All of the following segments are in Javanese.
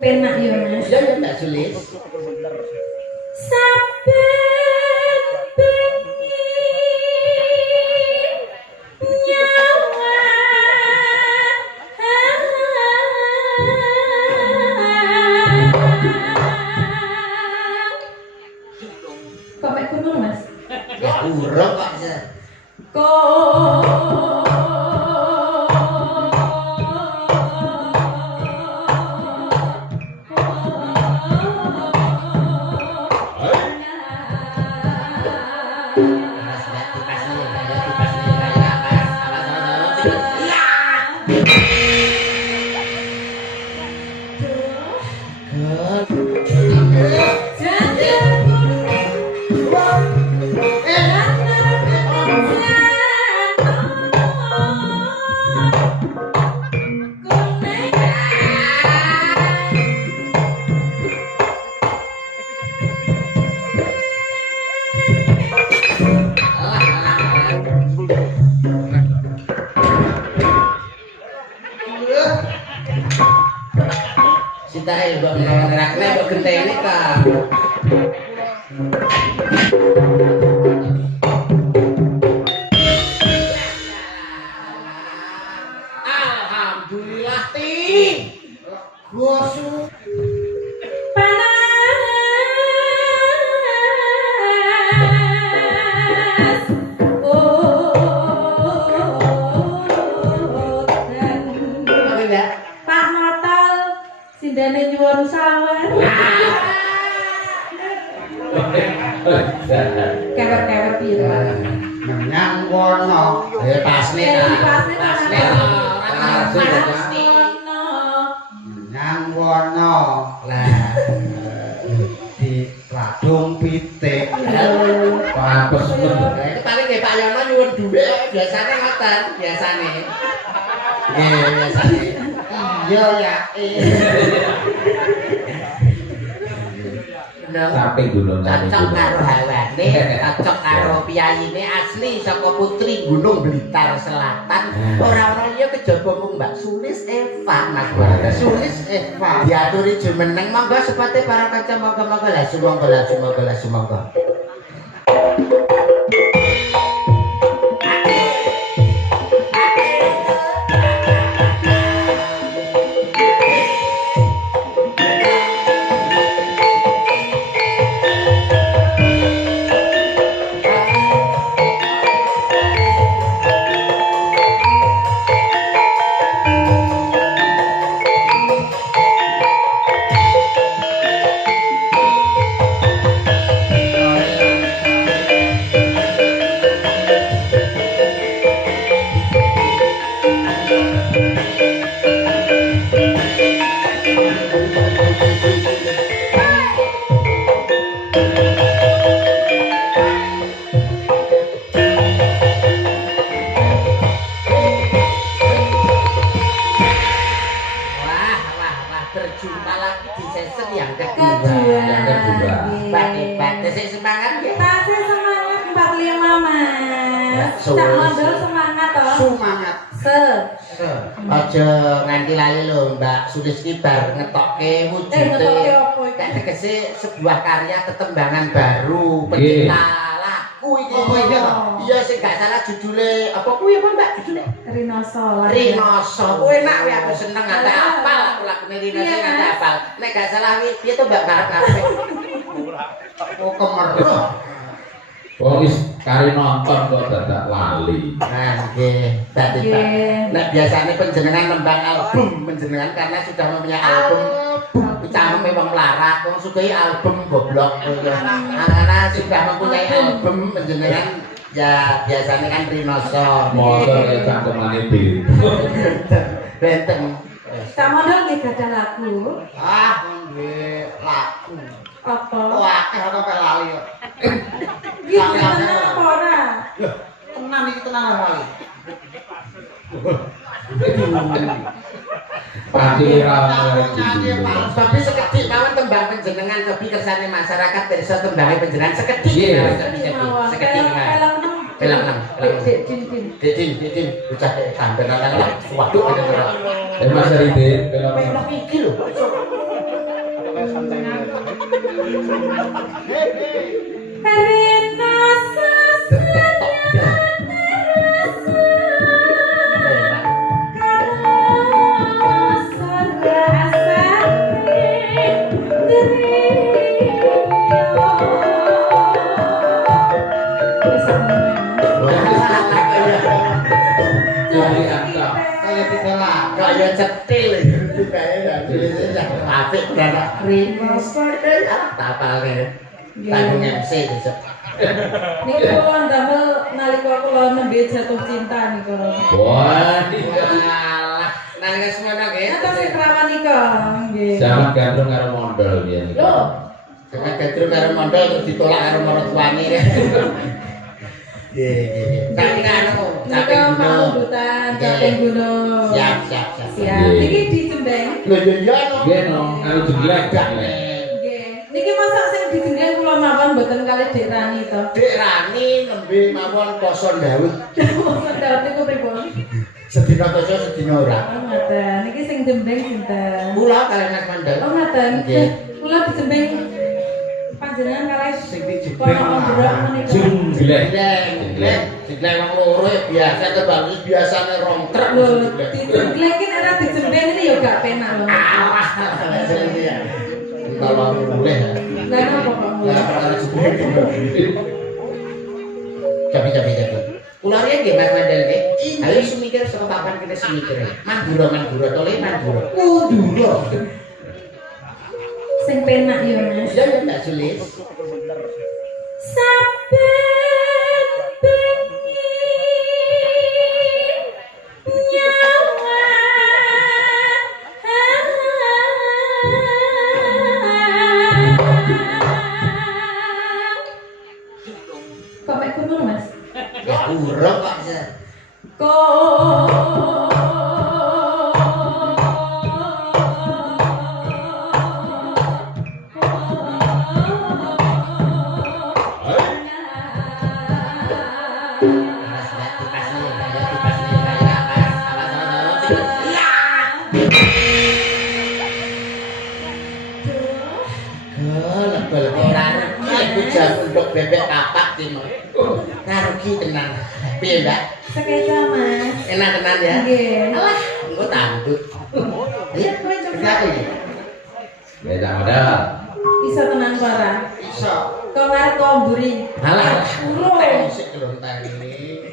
Penak ya Mas. Iya ya Mbak Sulis. Saben bengi nyawa kok mek kurung Mas? Ya kurang kok. Kok Sitahe mbok nerakne mbok genteni ta. Alhamdulillah ti. Gosu panas. apa ya? Pak Motal sindane nyuwun sawer. Kewer-kewer pira. Menyang wono. Pasne ta. Pasne menyang wono. Lah di ladung pitik. Papes men. Itu paling nggih Pak Yono nyuwun dhuwit biasane ngoten, biasane. Nggih, biasane. Iya ya. Samping gunung Cocok karo hawane, cocok karo piyayine asli saka Putri Gunung Blitar Selatan. Ora-ora liya kejaba mung Mbak Sulis Eva, Mas. Sulis Eva. Diaturi jumeneng monggo sepate para kaca monggo-monggo lah sumangga. Berjumpa lagi di season yang kedua. Hebat. Sik semangat ya. Tasih semangat 45 Mas. Cak Mondol semangat toh. Semangat. Aja nganti lali lho Mbak Sulis ki bar ngetokke wujude. Ngetokke apa iki? Tak tegese sebuah karya tetembangan baru, pencipta lagu iki. Oh, iya. Iya sing gak salah judule apa kuwi apa Mbak judule? Rinoso. Kuwi enak kuwi aku seneng ada apal aku lagune Rinoso ada apal. Nek gak salah kuwi piye to Mbak ngarep-ngarep. Oh kemeruh. Oh wis kari nonton kok dadak lali. Nah, nggih. Dadi Pak. Nek biasane panjenengan nembang album panjenengan karena sudah mempunyai album. Cangkeme wong melarat, wong sugih album goblok. Anak-anak sudah mempunyai album panjenengan ya biasanya kan Rinoso. Motor kaya cangkemane dhewe. Benten. Cak Mondol nggih gadah lagu. Ah, nggih lagu. Apa? Wah, akeh kok lali kok. Iki tenan apa ora? Loh, tenan iki tenan lali. Pati ora Tapi sekedhik mawon tembang panjenengan cobi kersane masyarakat desa tembange panjenengan sekedhik. Sekedhik. Pelang. Didin, bocah sampeyan nang waduh kene ora. Mas Ride, Pelang iki lho. Rina sesaya Jadi angka. Kayak tiga lah, kayak cetil itu kayaknya dan apik beranak Rina Sadaya tapalnya tanggung MC besok. Niku kula ndamel nalika kula nembe jatuh cinta niku. Wah, Walah, nalika semono nggih. Atas sing perawan nika nggih. sama gandrung karo mondol biyen. Lho, Jangan gadru karo mondol terus ditolak karo marang tuane. Nggih. Tapi anu, nika pangundutan caping gunung. Siap. Siap. Niki dijembeng. Lho yo yo anu. Nggih no, anu jeglek gak nek. Nggih. Niki masak sing dijembeng kula mawon mboten kalih Dik Rani to. Dik Rani nembe mawon poso Daud. Sedawet niku pripun? Sedina poso sedina ora. Oh, ngoten. Niki sing jembeng sinten? Kula kalian Mas Mandel. Oh, ngoten. Nggih. Kula dijembeng panjenengan kalih Sing dijembeng. kono ndrok menika. Jeglek. Jeglek wong loro ya biasa kebagus biasane rong truk Lho, jeglek. dijemblekin ora dijembeng ini ya gak penak lho. Kalau boleh. Lah napa kok mulai? Lah perkara jeglek. Capi. Kula riyen nggih Mas Mandel nggih. Ayo semikir saka papan kita semikir. Mandura tole mandura. Mandura. Sing penak ya Mas. Ya tak sulis. Saben bengi nyawa kok mek kuno Mas? Ya urung kok. Untuk bebek kapak timo. Ngarugi tenan. Piye, Mbak? Sekeca Mas. Enak tenan ya? Nggih. Alah, engko tanduk. Iya, kowe coba iki. Beda modal. Iso tenan para. Iso. Kok ngarep kok mburi. Alah, Urung. sik kelontar ini.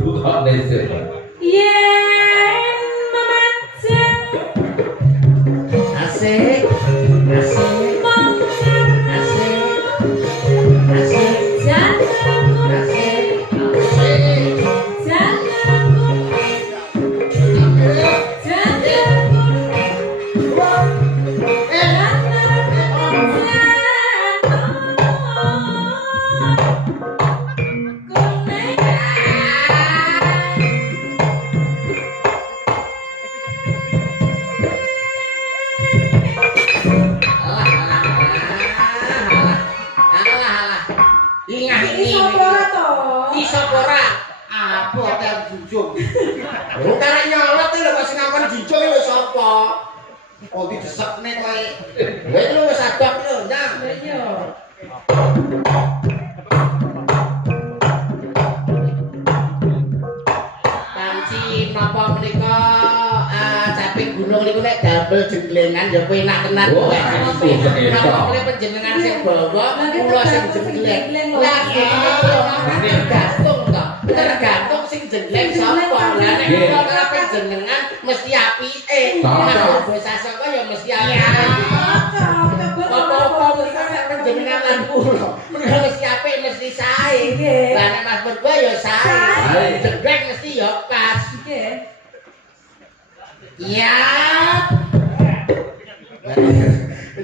Kok nesek. Yen memacem Asik. Asik. mongkar Asik. Asik. janganku Asik. Asik. janganku Karena nyolot itu lho masih ngangkon jinjung itu siapa? Oh didesekne kowe. Lha itu wis adok lho, Nyang. Iya. Panci napa menika caping gunung niku nek damel jenglengan ya kowe enak tenan kowe. Napa kowe panjenengan sing bawa kula sing jengleng. Lah tergantung to. Tergantung sing jengleng sapa. Lah nek kula panjenengan mesti apike. Nek basa saka ya mesti apike. Apa-apa nek panjenengan lan kula. Menika mesti apik mesti sae. Lah nek Mas berdua ya sae. Jengleng mesti ya pas. Nggih. Iya.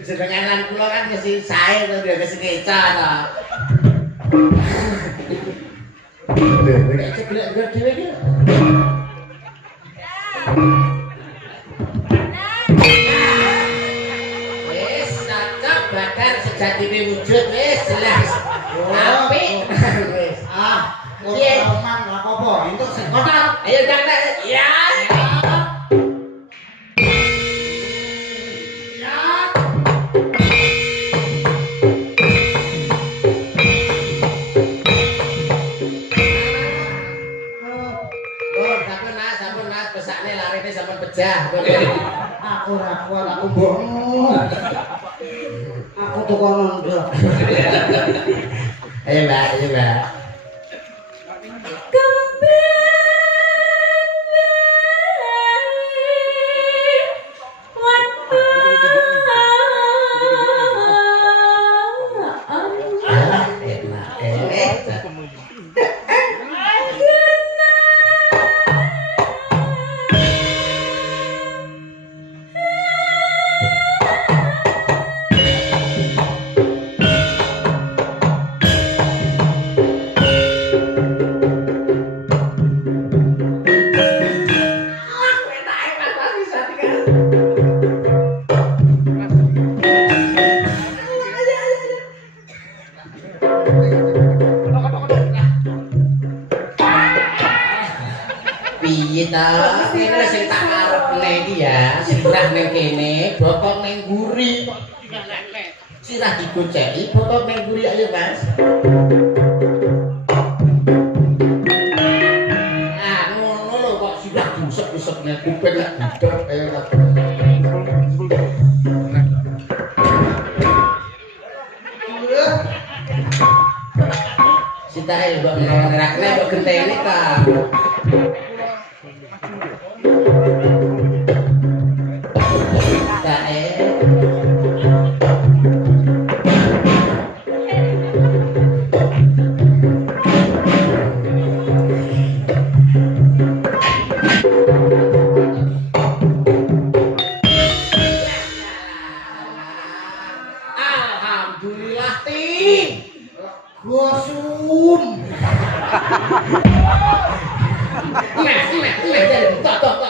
Jenengan lan kula kan mesti sae to dia kesekeca to. Lho, nek ceklek dhewe iki. Wis cocok bakar sejatine wujud wis jelas. Apik. Wis. Piye? Omang apa-apa, entuk sing Kotak. Ayo Cak. Ya. Aku ora kuat, aku bohong. Aku tukang nondok. Ayo Mbak, ayo Mbak. Piye ta? Kene sing tak arepne iki ya, sirah ning kene, bokong ning mburi. Sirah digoceki, bokong ning mburi ayo, Mas. Ah, ngono lho kok sirah busek-busek ning kuping lek budek ayo. Sitae mbok ngerakne mbok genteni ta. Alhamdulillah ti. Gosum. Tok.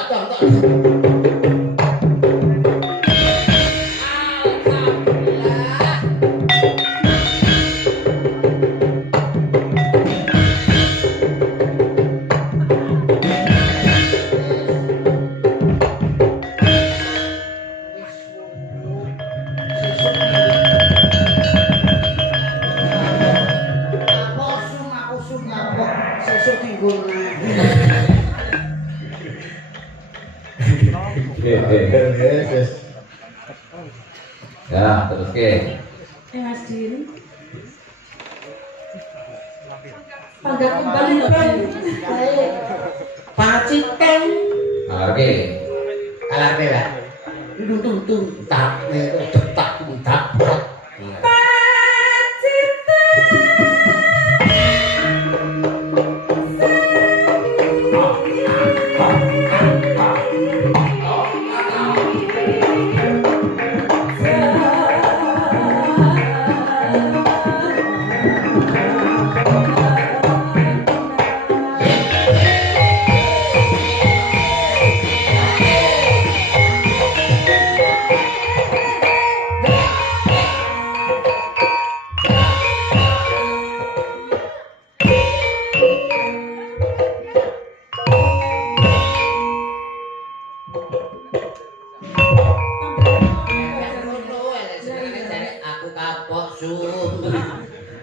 Ya, terus ke. Mas Din. Panggap kembali Ben. Paciten. Oke. Alarme Pak. Tung tak nek detak tak.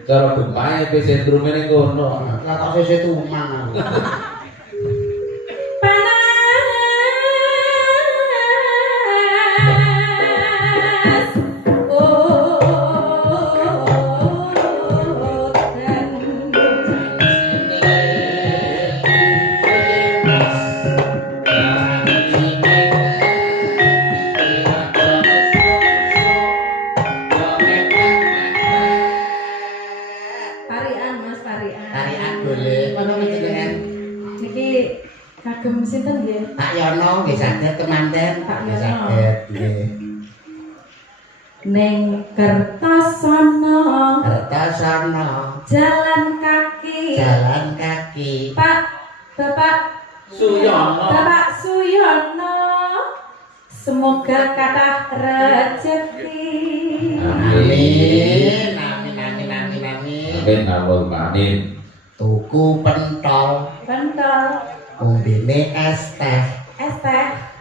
Cara gempane pe sentrume ning kono. Lah kok sesuk tuman aku. Kagem sinten nggih? Pak Yono nggih saged temanten. Pak Yono. Saged nggih. Ning Kertosono. Jalan kaki. Bapak Suyono. Semoga kathah rezeki. Amin. Amin Allahumma. Tuku pentol. Umbine es teh.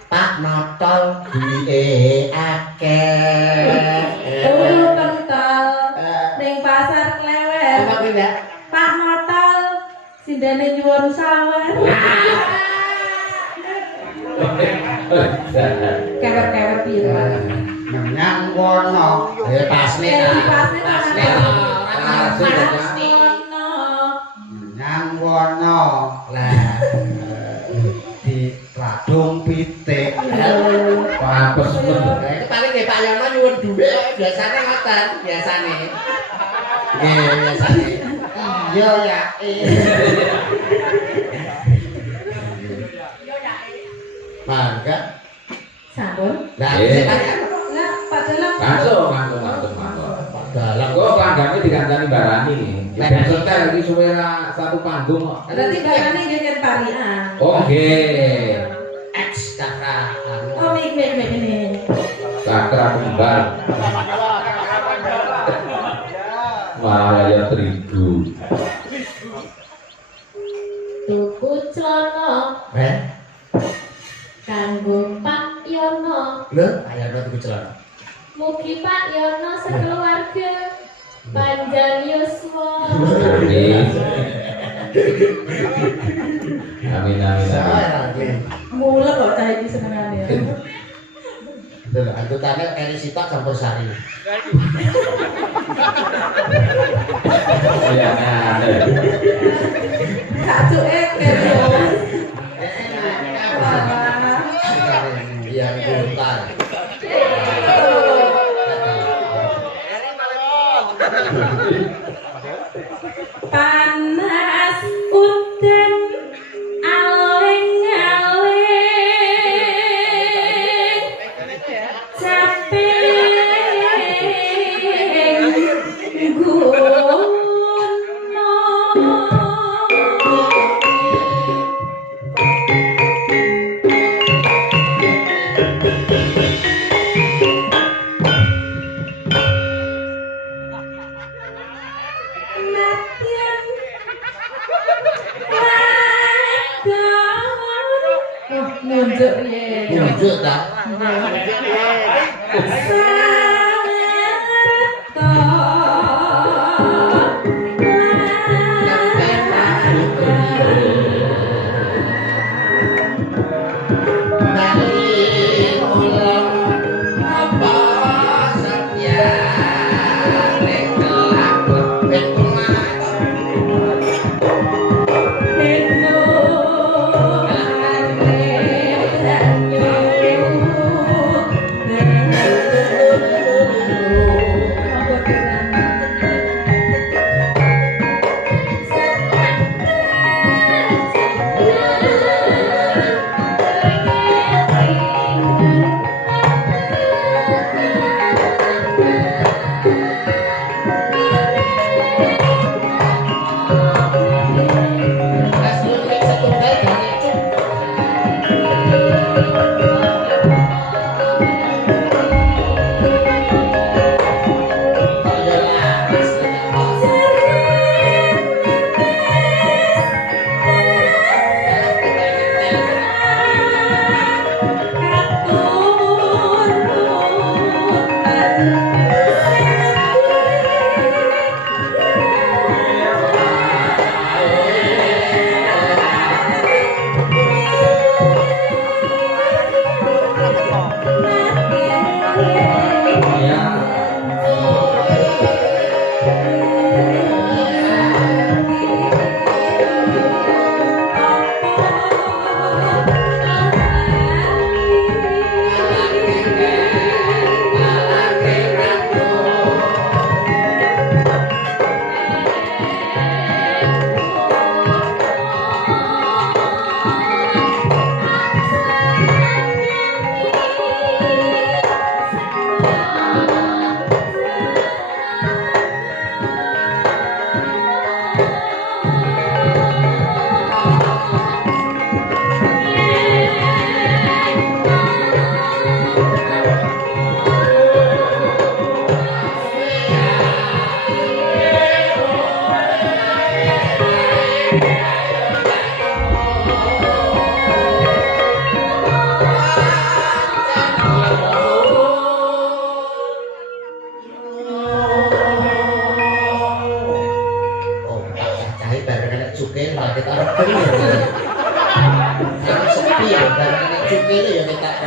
Pak notol duwike akeh. Tuku pentol ning pasar Klewer. Apa kuwi, Mbak? Pak notol sindene nyuwun sawer. Kewer-kewer pira. Menyang wono. Pasne Pasne pasti. Menyang wono. Lah, Di Radung Pitik. Papes men. itu paling nggih Pak Yono nyuwun dhuwit biasane ngoten, biasane. Nggih, biasane. Iya ya. Mangga. Sampun. Lah, Eh. sing kaya Lah, Pak Dalang. Langsung. dalam Kok kanggane dikancani barani. Ya ben setel iki suwe satu panggung kok. Berarti barane geger parian. Oh nggih. X kakak anu. Oh, mik ini. Sakra kembar. Malaya terigu. Tuku celana Eh, kanggo Pak Yono. lho, ayo ndo tuku celana. Mugi Pak Yono sekeluarga panjang yuswa. Amin. Saya lagi. Mulek kok cah iki senengane. Lho, anggotane Eri Sitok campur sari. Ya ada. Sacuke kero. Yang hutan. Panas udan aling-aling caping gunung. Nunjuk ye. Tunjuk ta. Nanging ulang apa satya nek kelakon Thank you.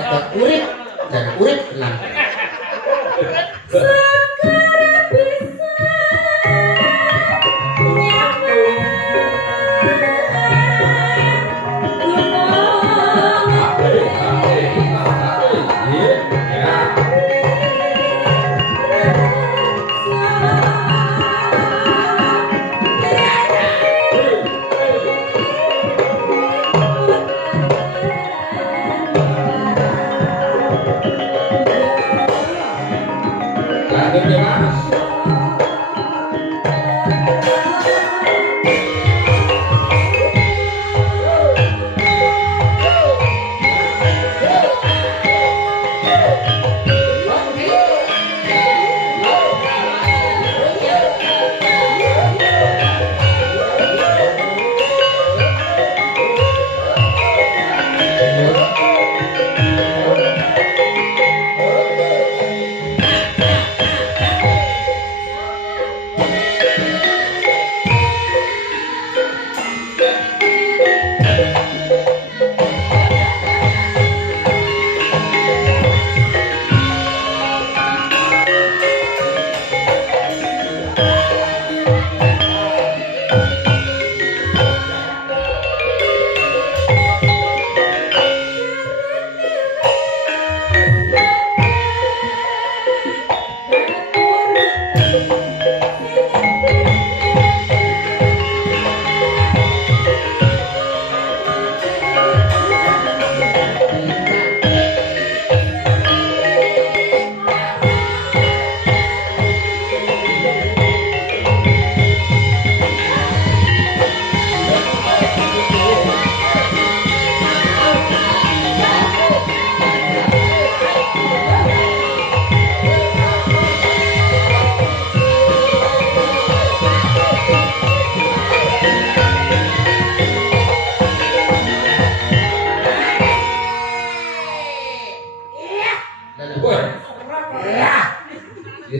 tetep urip dan urip tenang. Sekarang bisa Lanjut ya Mas.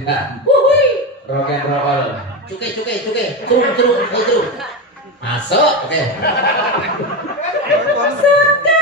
Ya. Rock and roll. Cukai. Terus. Masuk. Oke. Sekarang